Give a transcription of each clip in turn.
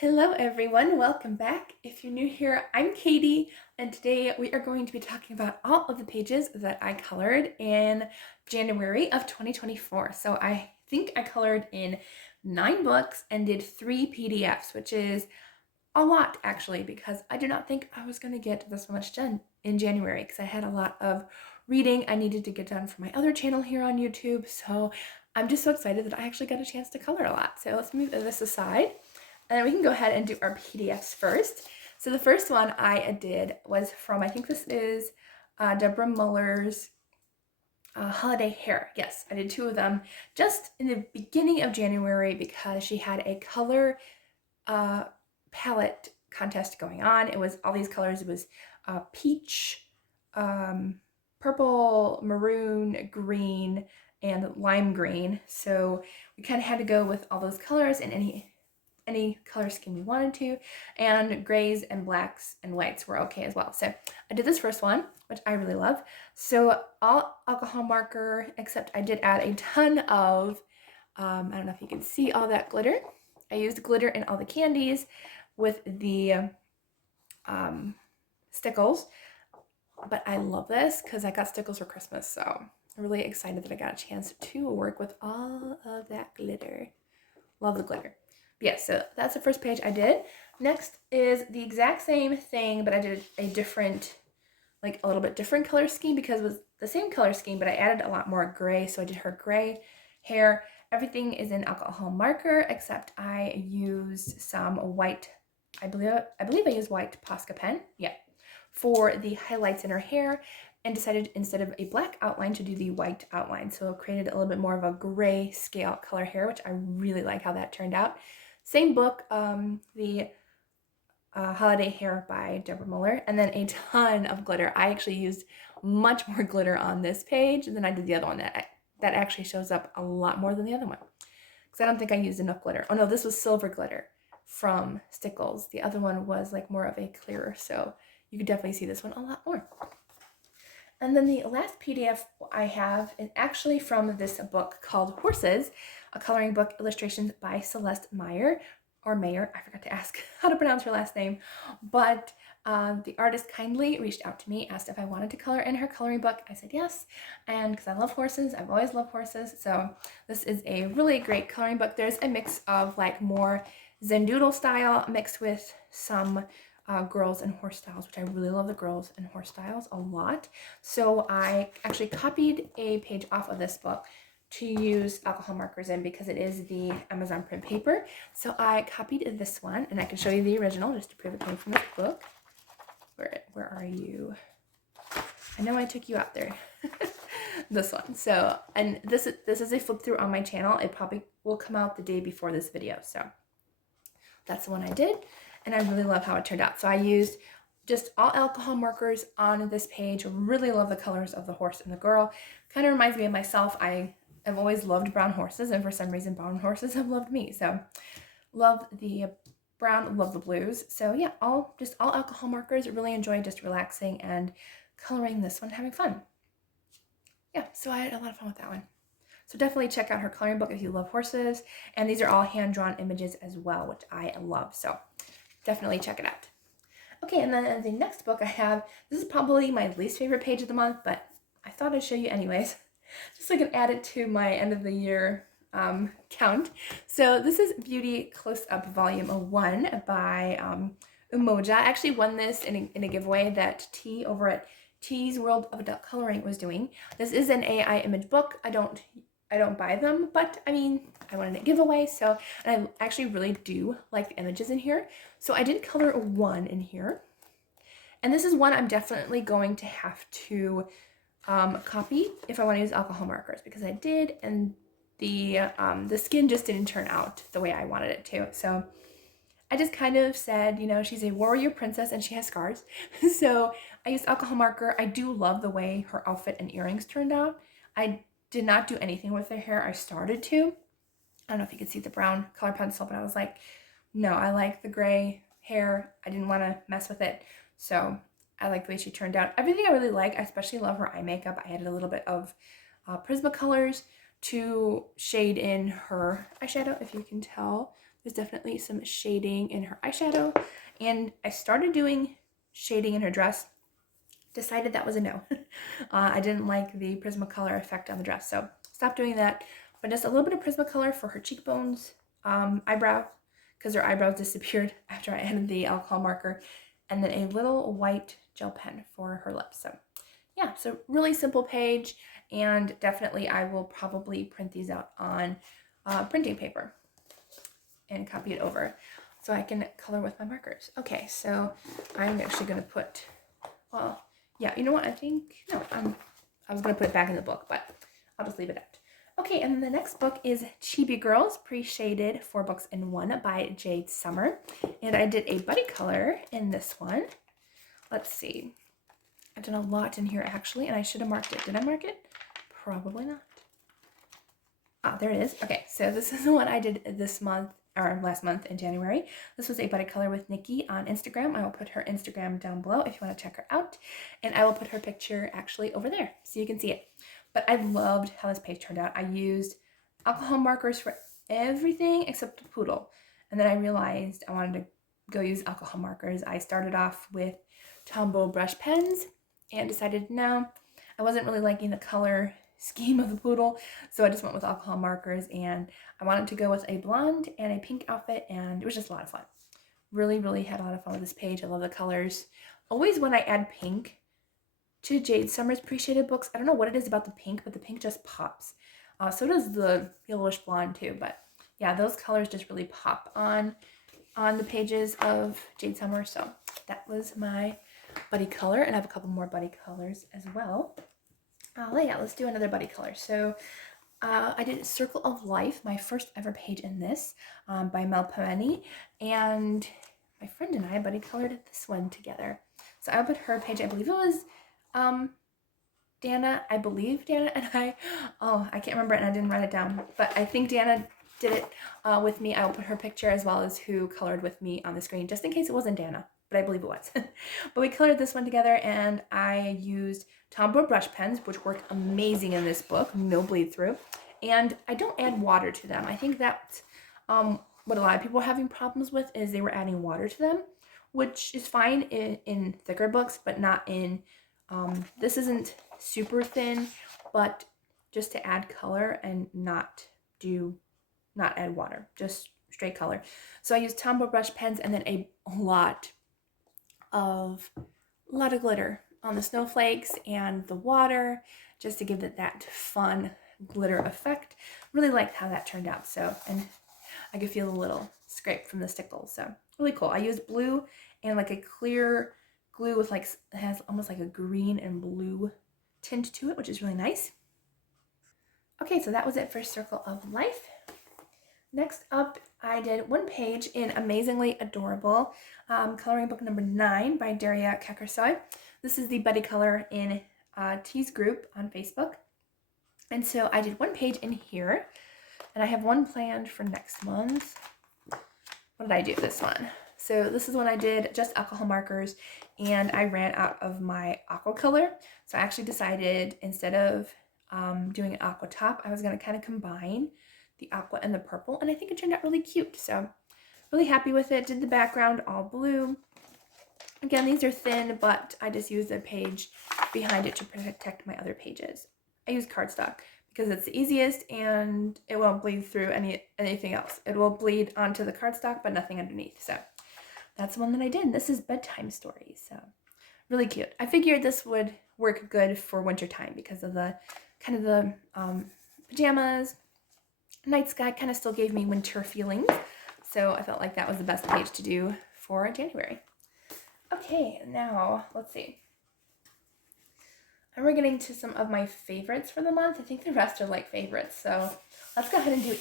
Hello everyone, welcome back. If you're new here, I'm Katie, and today we are going to be talking about all of the pages that I colored in January of 2024. So I think I colored in 9 books and did 3 PDFs, which is a lot actually, because I did not think I was going to get this much done in January because I had a lot of reading I needed to get done for my other channel here on YouTube. So I'm just so excited that I actually got a chance to color a lot. So let's move this aside. And then we can go ahead and do our PDFs first. So the first one I did was from, I think this is Deborah Muller's Holiday Hair. Yes, I did 2 of them just in the beginning of January because she had a color palette contest going on. It was all these colors. It was peach, purple, maroon, green, and lime green. So we kind of had to go with all those colors and any color scheme we wanted to, and grays and blacks and whites were okay as well. So I did this first one, which I really love. So all alcohol marker, except I did add a ton of, I don't know if you can see all that glitter. I used glitter in all the candies with the stickles, but I love this because I got stickles for Christmas, so I'm really excited that I got a chance to work with all of that glitter. Love the glitter. Yeah, so that's the first page I did. Next is the exact same thing, but I did a different, like a little bit different color scheme because it was the same color scheme, but I added a lot more gray. So I did her gray hair. Everything is in alcohol marker, except I used some white, I believe I used white Posca pen, yeah, for the highlights in her hair, and decided instead of a black outline to do the white outline. So it created a little bit more of a gray scale color hair, which I really like how that turned out. Same book, the Holiday Hair by Deborah Muller, and then a ton of glitter. I actually used much more glitter on this page than I did the other one. That actually shows up a lot more than the other one, because I don't think I used enough glitter. Oh no, this was silver glitter from Stickles. The other one was like more of a clearer, so you could definitely see this one a lot more. And then the last PDF I have is actually from this book called Horses, a coloring book, illustrations by Celeste Meyer, or Mayer. I forgot to ask how to pronounce her last name, but the artist kindly reached out to me, asked if I wanted to color in her coloring book. I said yes, and because I love horses, I've always loved horses, so this is a really great coloring book. There's a mix of like more Zendoodle style mixed with some girls and horse styles, which I really love the girls and horse styles a lot. So I actually copied a page off of this book to use alcohol markers in because it is the Amazon print paper. So I copied this one, and I can show you the original just to prove it came from this book. Where are you? I know I took you out there. This one. So, and this is a flip through on my channel. It probably will come out the day before this video. So that's the one I did, and I really love how it turned out. So I used just all alcohol markers on this page. Really love the colors of the horse and the girl. Kind of reminds me of myself. I've always loved brown horses, and for some reason brown horses have loved me. So love the brown, love the blues. So yeah, all alcohol markers. Really enjoy just relaxing and coloring this one, having fun. Yeah, so I had a lot of fun with that one. So definitely check out her coloring book if you love horses. And these are all hand-drawn images as well, which I love. So definitely check it out. Okay, and then the next book I have, this is probably my least favorite page of the month, but I thought I'd show you anyways, just so I can add it to my end of the year count. So this is Beauty Close Up Volume 1 by Umoja. I actually won this in a giveaway that T over at T's World of Adult Coloring was doing. This is an AI image book. I don't buy them, but I mean, I wanted a giveaway, so, and I actually really do like the images in here. So I did color 1 in here. And this is one I'm definitely going to have to copy if I want to use alcohol markers, because I did, and the skin just didn't turn out the way I wanted it to. So I just kind of said, you know, she's a warrior princess and she has scars. So I used alcohol marker. I do love the way her outfit and earrings turned out. I did not do anything with her hair. I started to. I don't know if you can see the brown color pencil, but I was like, no, I like the gray hair. I didn't want to mess with it. So I like the way she turned out. Everything I really like. I especially love her eye makeup. I added a little bit of Prismacolors to shade in her eyeshadow, if you can tell. There's definitely some shading in her eyeshadow. And I started doing shading in her dress. Decided that was a no. I didn't like the Prismacolor effect on the dress, so stopped doing that. But just a little bit of Prismacolor for her cheekbones, eyebrow, because her eyebrows disappeared after I added the alcohol marker, and then a little white gel pen for her lips. So yeah, so really simple page, and definitely I will probably print these out on printing paper and copy it over so I can color with my markers. Okay, so I'm actually going to put, well, yeah, you know what, I think, no, I was going to put it back in the book, but I'll just leave it out. Okay, and the next book is Chibi Girls, Pre-Shaded 4 Books in 1 by Jade Summer. And I did a buddy color in this one. Let's see. I've done a lot in here, actually, and I should have marked it. Did I mark it? Probably not. Ah, there it is. Okay, so this is the one I did this month, or last month in January. This was a buddy color with Nikki on Instagram. I will put her Instagram down below if you want to check her out. And I will put her picture actually over there so you can see it. But I loved how this page turned out. I used alcohol markers for everything except the poodle. And then I realized I wanted to go use alcohol markers. I started off with Tombow brush pens and decided no, I wasn't really liking the color scheme of the poodle, so I just went with alcohol markers, and I wanted to go with a blonde and a pink outfit, and it was just a lot of fun. Really had a lot of fun with this page. I love the colors. Always when I add pink to Jade Summer's Pre-Shaded books, I don't know what it is about the pink, but the pink just pops. So does the yellowish blonde too, but yeah, those colors just really pop on the pages of Jade Summer. So that was my buddy color, and I have a couple more buddy colors as well. Yeah, let's do another buddy color. So I did Circle of Life, my first ever page in this, by Mel Pomeni, and my friend and I buddy colored this one together. So I put her page, I believe it was Dana, I believe Dana and I can't remember it and I didn't write it down, but I think Dana did it with me. I will put her picture as well as who colored with me on the screen, just in case it wasn't Dana, but I believe it was. But we colored this one together, and I used Tombow brush pens, which work amazing in this book, no bleed through, and I don't add water to them. I think that's what a lot of people are having problems with, is they were adding water to them, which is fine in thicker books, but not in, this isn't super thin, but just to add color and not add water, just straight color. So I used Tombow brush pens, and then a lot of glitter on the snowflakes and the water, just to give it that fun glitter effect. Really liked how that turned out. So, and I could feel a little scrape from the stickles. So really cool. I used blue and like a clear glue with like, it has almost like a green and blue tint to it, which is really nice. Okay, so that was it for Circle of Life. Next up, I did one page in Amazingly Adorable, coloring book number 9 by Daria Kakarsoy. This is the buddy color in T's group on Facebook. And so I did one page in here, and I have one planned for next month. What did I do this one? So this is when I did just alcohol markers, and I ran out of my aqua color. So I actually decided, instead of doing an aqua top, I was going to kind of combine the aqua and the purple, and I think it turned out really cute. So really happy with it. Did the background all blue. Again, these are thin, but I just used a page behind it to protect my other pages. I use cardstock because it's the easiest, and it won't bleed through anything else. It will bleed onto the cardstock, but nothing underneath. So that's the one that I did. This is Bedtime Story, so really cute. I figured this would work good for wintertime because of the kind of the pajamas. Night sky kind of still gave me winter feelings, so I felt like that was the best page to do for January. Okay, now let's see. And we're getting to some of my favorites for the month. I think the rest are like favorites, so let's go ahead and do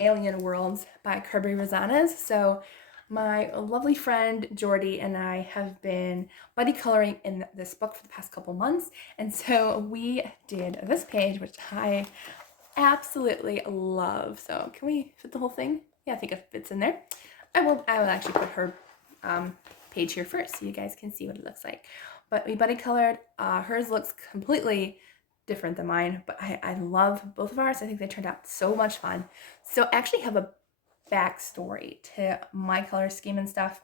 Alien Worlds by Kirby Rosanes. So my lovely friend Jordy and I have been buddy coloring in this book for the past couple months, and so we did this page, which I absolutely love. So can we fit the whole thing? Yeah, I think it fits in there. I will actually put her page here first so you guys can see what it looks like. But we buddy colored. Hers looks completely different than mine, but I love both of ours. I think they turned out so much fun. So I actually have a backstory to my color scheme and stuff.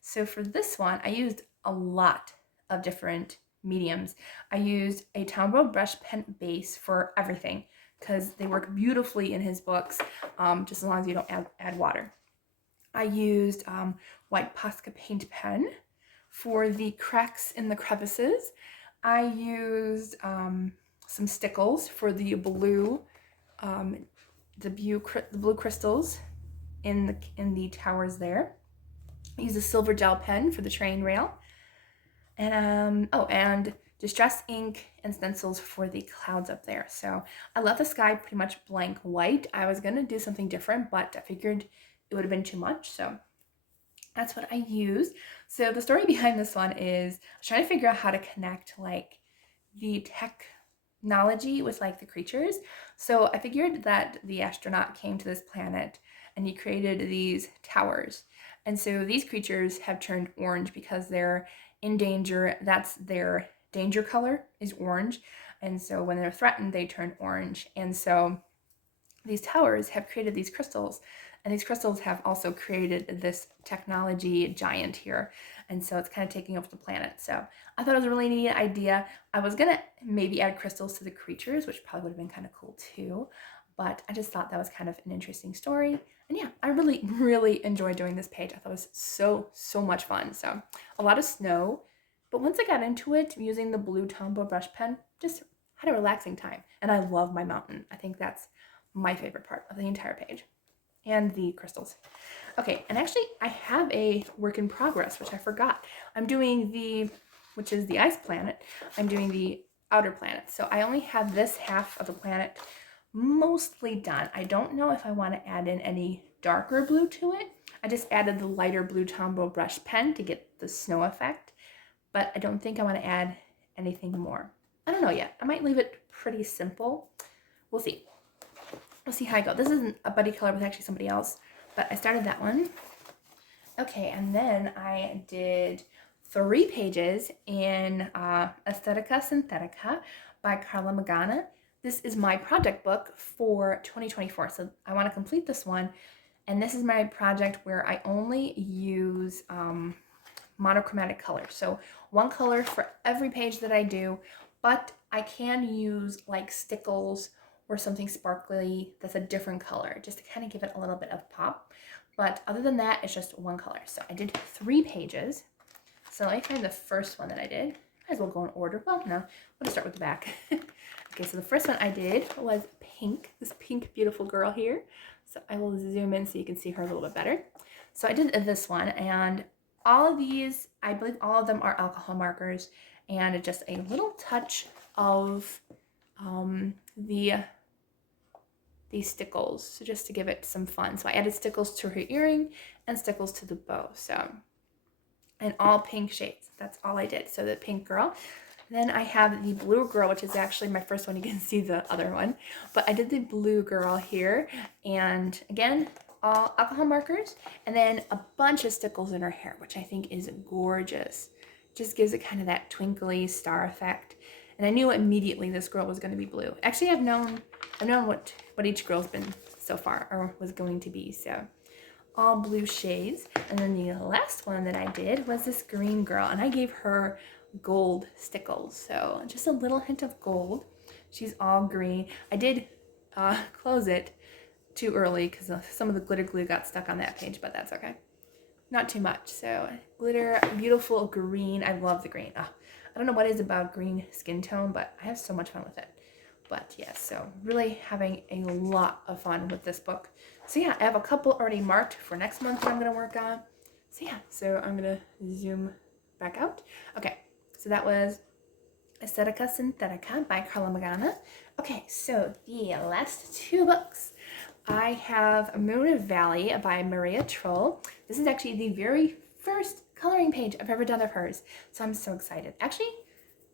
So for this one, I used a lot of different mediums. I used a Tombow brush pen base for everything because they work beautifully in his books, just as long as you don't add water. I used white Posca paint pen for the cracks in the crevices. I used some stickles for the blue, the blue crystals in the towers there. I used a silver gel pen for the train rail, and and distress ink and stencils for the clouds up there. So I left the sky pretty much blank white. I was gonna do something different, but I figured it would have been too much, so that's what I used. So the story behind this one is I was trying to figure out how to connect like the technology with like the creatures. So I figured that the astronaut came to this planet and he created these towers. And so these creatures have turned orange because they're in danger. That's their danger color is orange. And so when they're threatened, they turn orange. And so these towers have created these crystals, and these crystals have also created this technology giant here. And so it's kind of taking over the planet. So I thought it was a really neat idea. I was gonna maybe add crystals to the creatures, which probably would have been kind of cool too. But I just thought that was kind of an interesting story. And yeah, I really, really enjoyed doing this page. I thought it was so much fun. So a lot of snow. But once I got into it, using the blue Tombow brush pen, just had a relaxing time. And I love my mountain. I think that's my favorite part of the entire page. And the crystals. Okay, and actually I have a work in progress, which I forgot. I'm doing which is the ice planet. I'm doing the outer planet. So I only have this half of the planet mostly done. I don't know if I want to add in any darker blue to it. I just added the lighter blue Tombow brush pen to get the snow effect, but I don't think I want to add anything more. I don't know yet. I might leave it pretty simple. We'll see. We'll see how I go. This isn't a buddy color with actually somebody else, but I started that one. Okay, and then I did 3 pages in Aesthetica Synthetica by Carla Magana. This is my project book for 2024, so I want to complete this one, and this is my project where I only use monochromatic colors. So one color for every page that I do, but I can use like stickles or something sparkly that's a different color, just to kind of give it a little bit of pop. But other than that, it's just one color. So I did 3 pages. So let me find the first one that I did. Might as well go in order. Well, no, we'll just start with the back. Okay, so the first one I did was pink, this pink beautiful girl here. So I will zoom in so you can see her a little bit better. So I did this one, and all of these, I believe all of them are alcohol markers, and just a little touch of these stickles, so just to give it some fun. So I added stickles to her earring and stickles to the bow. So, and all pink shades. That's all I did. So the pink girl. Then I have the blue girl, which is actually my first one. You can see the other one. But I did the blue girl here. And again, all alcohol markers. And then a bunch of stickles in her hair, which I think is gorgeous. Just gives it kind of that twinkly star effect. And I knew immediately this girl was going to be blue. Actually, I've known what each girl's been so far, or was going to be. So all blue shades. And then the last one that I did was this green girl, and I gave her gold stickles. So just a little hint of gold. She's all green. I did close it too early because some of the glitter glue got stuck on that page, but that's okay. Not too much. So glitter, beautiful green. I love the green. Oh, I don't know what it is about green skin tone, but I have so much fun with it. But yes, so really having a lot of fun with this book. So yeah, I have a couple already marked for next month that I'm going to work on. So yeah, so I'm going to zoom back out. Okay, so that was Aesthetica Synthetica by Carla Magana. Okay, so the last 2 books. I have Moon Valley by Maria Troll. This is actually the very first coloring page I've ever done of hers, so I'm so excited. Actually,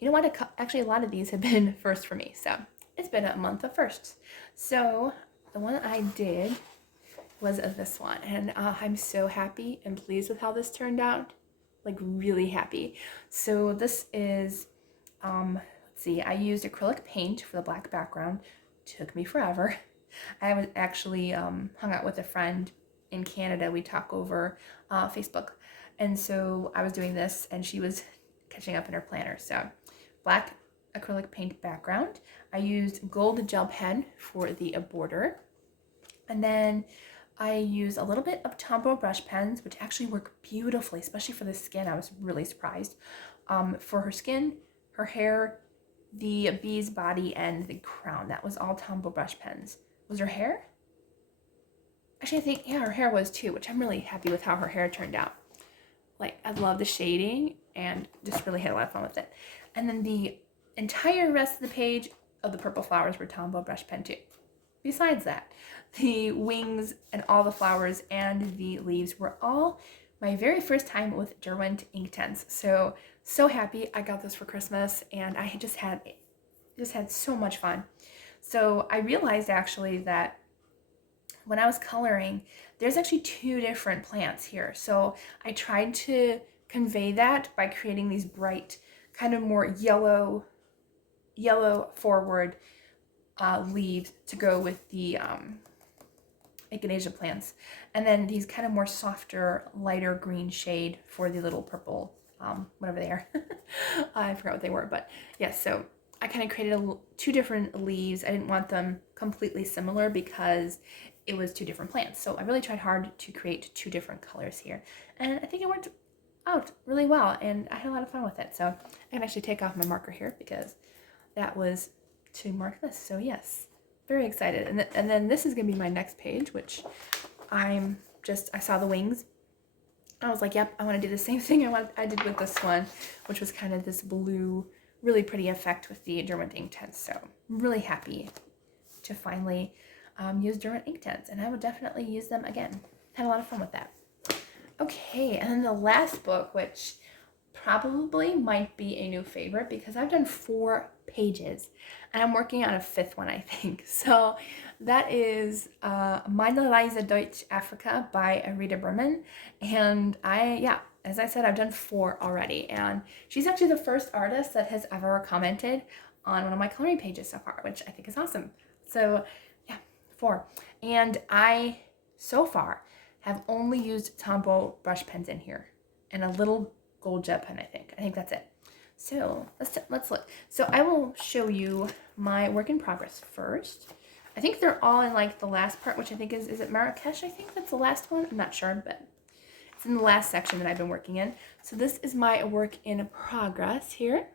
you know what? Actually, a lot of these have been first for me, so it's been a month of firsts. So the one I did was this one, and I'm so happy and pleased with how this turned out. Like really happy. So this is, let's see, I used acrylic paint for the black background. Took me forever. I was actually hung out with a friend in Canada. We talk over Facebook. And so I was doing this and she was catching up in her planner. So black acrylic paint background. I used gold gel pen for the border. And then I use a little bit of Tombow brush pens, which actually work beautifully, especially for the skin. I was really surprised. For her skin, her hair, the bee's body, and the crown. That was all Tombow brush pens. Was her hair? Actually, I think, yeah, her hair was too, which I'm really happy with how her hair turned out. Like, I love the shading and just really had a lot of fun with it. And then the entire rest of the page of the purple flowers were Tombow brush pen too. Besides that, the wings and all the flowers and the leaves were all my very first time with Derwent Inktense. So happy I got this for Christmas, and I just had so much fun. So I realized actually that when I was coloring, there's actually two different plants here. So I tried to convey that by creating these bright, kind of more yellow forward leaves to go with the echinacea plants, and then these kind of more softer, lighter green shade for the little purple, whatever they are. I forgot what they were, but yeah, so I kind of created two different leaves. I didn't want them completely similar because it was two different plants. So I really tried hard to create two different colors here, and I think it worked out really well, and I had a lot of fun with it. So I can actually take off my marker here because that was to mark this. So yes, very excited. And then this is gonna be my next page, which I saw the wings. I was like, yep, I want to do the same thing I did with this one, which was kind of this blue, really pretty effect with the Derwent Inktense. So I'm really happy to finally use Derwent Inktense, and I would definitely use them again. Had a lot of fun with that. Okay, and then the last book, which probably might be a new favorite because I've done 4 pages and I'm working on a 5th one, I think. So that is Meine Reise Deutsch Afrika by Rita Berman. And as I said, I've done 4 already. And she's actually the first artist that has ever commented on one of my coloring pages so far, which I think is awesome. So yeah, 4. And I, so far, have only used Tombow brush pens in here and a little gold jet pen, I think that's it. So let's look. So I will show you my work in progress first. I think they're all in like the last part, which I think is it Marrakesh? I think that's the last one. I'm not sure, but it's in the last section that I've been working in. So this is my work in progress here.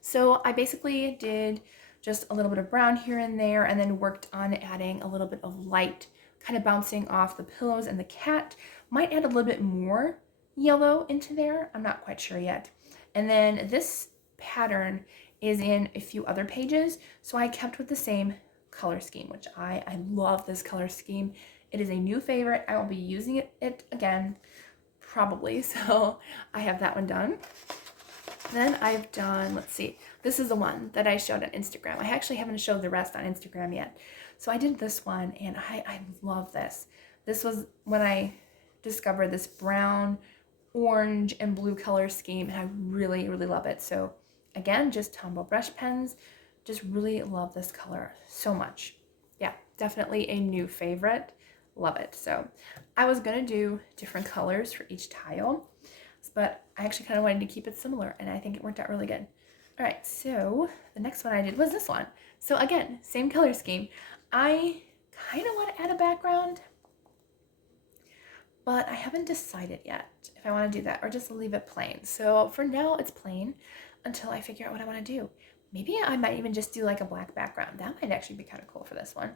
So I basically did just a little bit of brown here and there, and then worked on adding a little bit of light, kind of bouncing off the pillows and the cat. Might add a little bit more yellow into there. I'm not quite sure yet. And then this pattern is in a few other pages, so I kept with the same color scheme, which I love this color scheme. It is a new favorite. I will be using it again, probably, so I have that one done. Then I've done, let's see, this is the one that I showed on Instagram. I actually haven't showed the rest on Instagram yet. So I did this one, and I love this. This was when I discovered this brown, orange, and blue color scheme, and I really, really love it. So again, just Tombow brush pens. Just really love this color so much. Yeah, definitely a new favorite. Love it. So I was gonna do different colors for each tile, but I actually kind of wanted to keep it similar, and I think it worked out really good. All right, so the next one I did was this one. So again, same color scheme. I kind of want to add a background, but I haven't decided yet if I want to do that or just leave it plain. So for now, it's plain until I figure out what I want to do. Maybe I might even just do like a black background. That might actually be kind of cool for this one.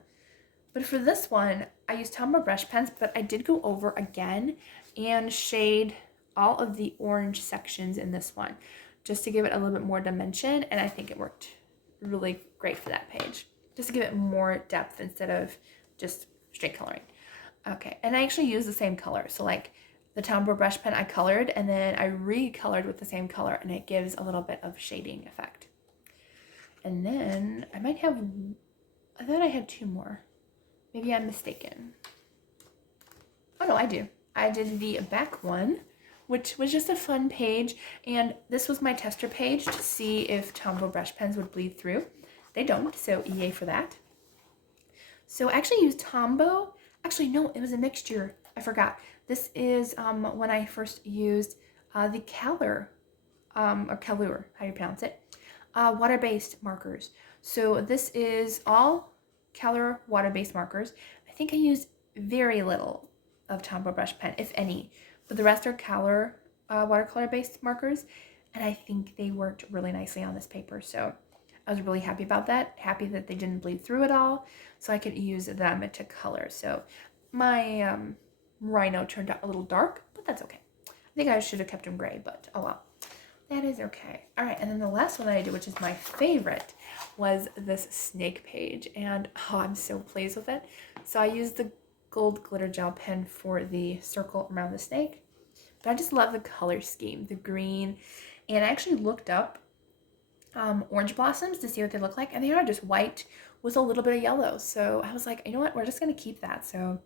But for this one, I used Tombow brush pens, but I did go over again and shade all of the orange sections in this one just to give it a little bit more dimension, and I think it worked really great for that page, just to give it more depth instead of just straight coloring. Okay, and I actually used the same color. So like the Tombow brush pen I colored, and then I recolored with the same color, and it gives a little bit of shading effect. And then I might have, I thought I had 2 more. Maybe I'm mistaken. Oh no, I do. I did the back one, which was just a fun page, and this was my tester page to see if Tombow brush pens would bleed through. They don't, so yay for that. So I actually used Tombow Actually, no, it was a mixture. I forgot. This is when I first used the Color, or Color, how do you pronounce it? Water-based markers. So this is all Color water-based markers. I think I used very little of Tombow brush pen, if any, but the rest are Color watercolor-based markers, and I think they worked really nicely on this paper. So I was really happy about that. Happy that they didn't bleed through at all, so I could use them to color. So my rhino turned out a little dark, but that's okay. I think I should have kept him gray, but oh well. That is okay. All right, and then the last one that I did, which is my favorite, was this snake page, and oh, I'm so pleased with it. So I used the gold glitter gel pen for the circle around the snake, but I just love the color scheme, the green, and I actually looked up orange blossoms to see what they look like, and they are just white with a little bit of yellow. So I was like, you know what, we're just gonna keep that. So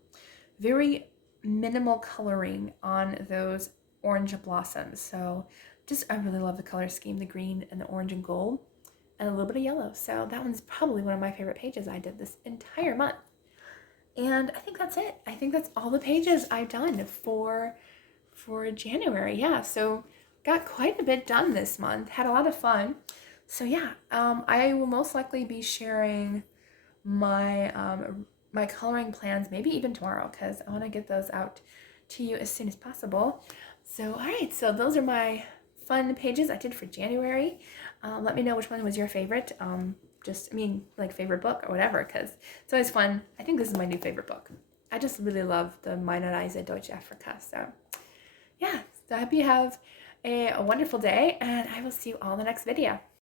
very minimal coloring on those orange blossoms. So just, I really love the color scheme, the green and the orange and gold, and a little bit of yellow. So that one's probably one of my favorite pages I did this entire month. And I think that's it. I think that's all the pages I've done for January. Yeah, so got quite a bit done this month. Had a lot of fun. So yeah, I will most likely be sharing my my coloring plans maybe even tomorrow, because I want to get those out to you as soon as possible. So all right, so those are my fun pages I did for January. Let me know which one was your favorite. Just, I mean, like favorite book or whatever, because it's always fun. I think this is my new favorite book. I just really love the Meine Reise durch Afrika. So yeah, so I hope you have a wonderful day, and I will see you all in the next video.